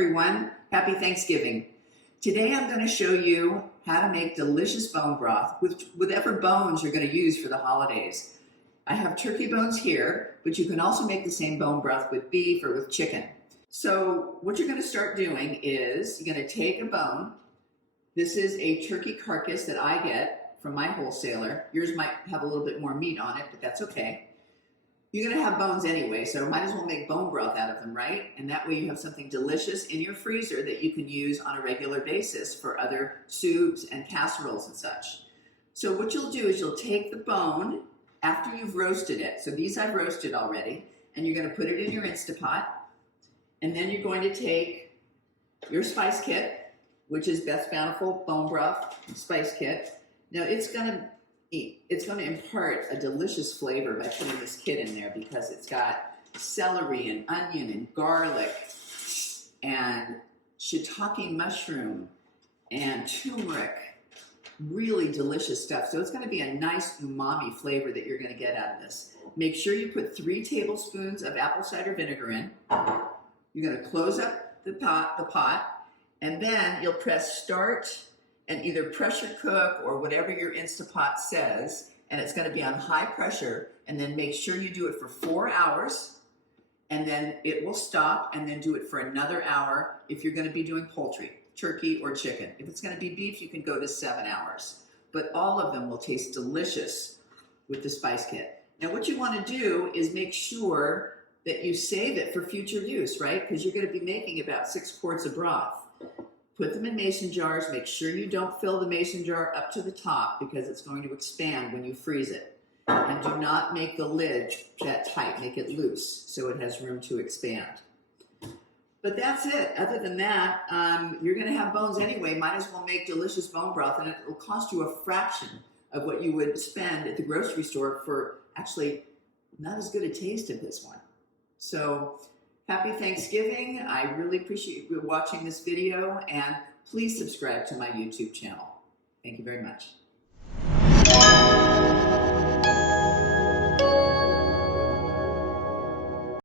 everyone. Happy Thanksgiving. Today I'm going to show you how to make delicious bone broth with whatever bones you're going to use for the holidays. I have turkey bones here, but you can also make the same bone broth with beef or with chicken. So what you're going to start doing is you're going to take a bone. This is a turkey carcass that I get from my wholesaler. Yours might have a little bit more meat on it, but that's okay. You're going to have bones anyway, so might as well make bone broth out of them, right? And that way you have something delicious in your freezer that you can use on a regular basis for other soups and casseroles and such. So what you'll do is you'll take the bone after you've roasted it. So these I've roasted already, and you're going to put it in your Instapot. And then you're going to take your spice kit, which is Beth's Bountiful Bone Broth Spice Kit. Now it's going to impart a delicious flavor by putting this kit in there because it's got celery and onion and garlic and shiitake mushroom and turmeric. Really delicious stuff. So it's going to be a nice umami flavor that you're going to get out of this. Make sure you put 3 tablespoons of apple cider vinegar in. You're going to close up the pot, and then you'll press start and either pressure cook or whatever your Instapot says, and it's going to be on high pressure, and then make sure you do it for 4 hours, and then it will stop, and then do it for another hour if you're going to be doing poultry, turkey or chicken. If it's going to be beef, you can go to 7 hours, but all of them will taste delicious with the spice kit. Now what you want to do is make sure that you save it for future use, right? Because you're going to be making about 6 quarts of broth. Put them in mason jars. Make sure you don't fill the mason jar up to the top because it's going to expand when you freeze it. And do not make the lid that tight. Make it loose so it has room to expand. But that's it. Other than that, you're going to have bones anyway. Might as well make delicious bone broth, and it will cost you a fraction of what you would spend at the grocery store for actually not as good a taste of this one. So happy Thanksgiving. I really appreciate you watching this video, and please subscribe to my YouTube channel. Thank you very much.